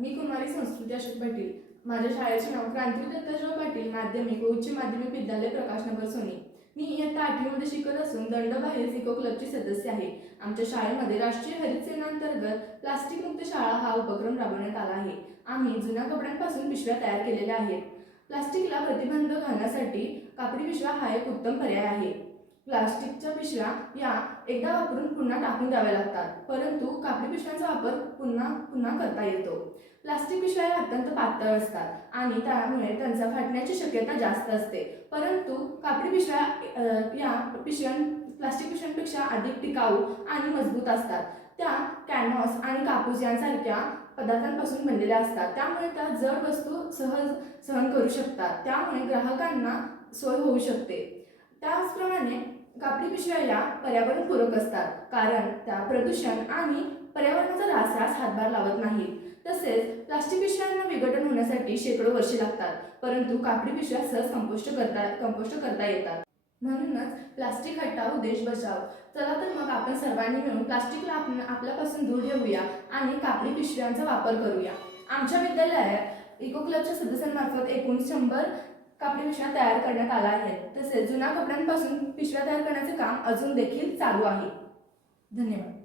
मी कुमारी संस्कृती अशोक पाटील. माझ्या शाळेचे नाव क्रांतिवीर दत्तात्रय पाटील माध्यमिक व उच्च माध्यमिक विद्यालय प्रकाशनगर सोनी. मी इयत्ता 8वीमध्ये शिकत असून दंडबाहेर इको क्लबची सदस्य आहे. आमच्या शाळेमध्ये राष्ट्रीय हरित सेनांतर्गत प्लास्टिक मुक्त शाळा हा उपक्रम राबवण्यात आला आहे. आम्ही जुन्या कपड्यांपासून पिशव्या तयार केलेल्या आहेत. प्लास्टिकला प्रतिबंध घालण्यासाठी कापडी पिशव्या हा एक उत्तम पर्याय आहे. प्लास्टिकच्या पिशव्या या एकदा वापरून पुन्हा टाकून द्याव्या लागतात, परंतु कापडी पिशव्यांचा वापर पुन्हा पुन्हा करता येतो. प्लास्टिक पिशव्या अत्यंत पातळ असतात आणि त्यामुळे त्यांचा फाटण्याची शक्यता जास्त असते, परंतु कापडी पिशव्या या प्लास्टिक पिशव्यांपेक्षा अधिक टिकाऊ आणि मजबूत असतात. त्या कॅनव्हास आणि कापूस यांसारख्या पदार्थांपासून बनलेल्या असतात, त्यामुळे त्या जड वस्तू सहज सहन करू शकतात. त्यामुळे ग्राहकांना सोय होऊ शकते. त्याचप्रमाणे कापडी पिशव्या या पर्यावरणपूरक असतात, कारण त्या प्रदूषण आणि पर्यावरणाचा रास हातभार लावत नाहीत. तसेच प्लास्टिक पिशव्यांना विघटन होण्यासाठी शेकडो वर्षे लागतात, परंतु कापडी पिशव्या सहज कंपोस्ट करता येतात. म्हणूनच प्लास्टिक हटाओ देश बचाओ. चला तर मग आपण सर्वांनी मिळून प्लास्टिकला आपल्यापासून दूर ठेवूया आणि कापडी पिशव्यांचा वापर करूया. आमच्या विद्यालयात इको क्लबच्या सदस्यांमार्फत एकूण 100 कापडी पिशव्या तयार करण्यात आल्या आहेत. तसेच जुन्या कपड्यांपासून पिशव्या तयार करण्याचे काम अजून देखील चालू आहे. धन्यवाद.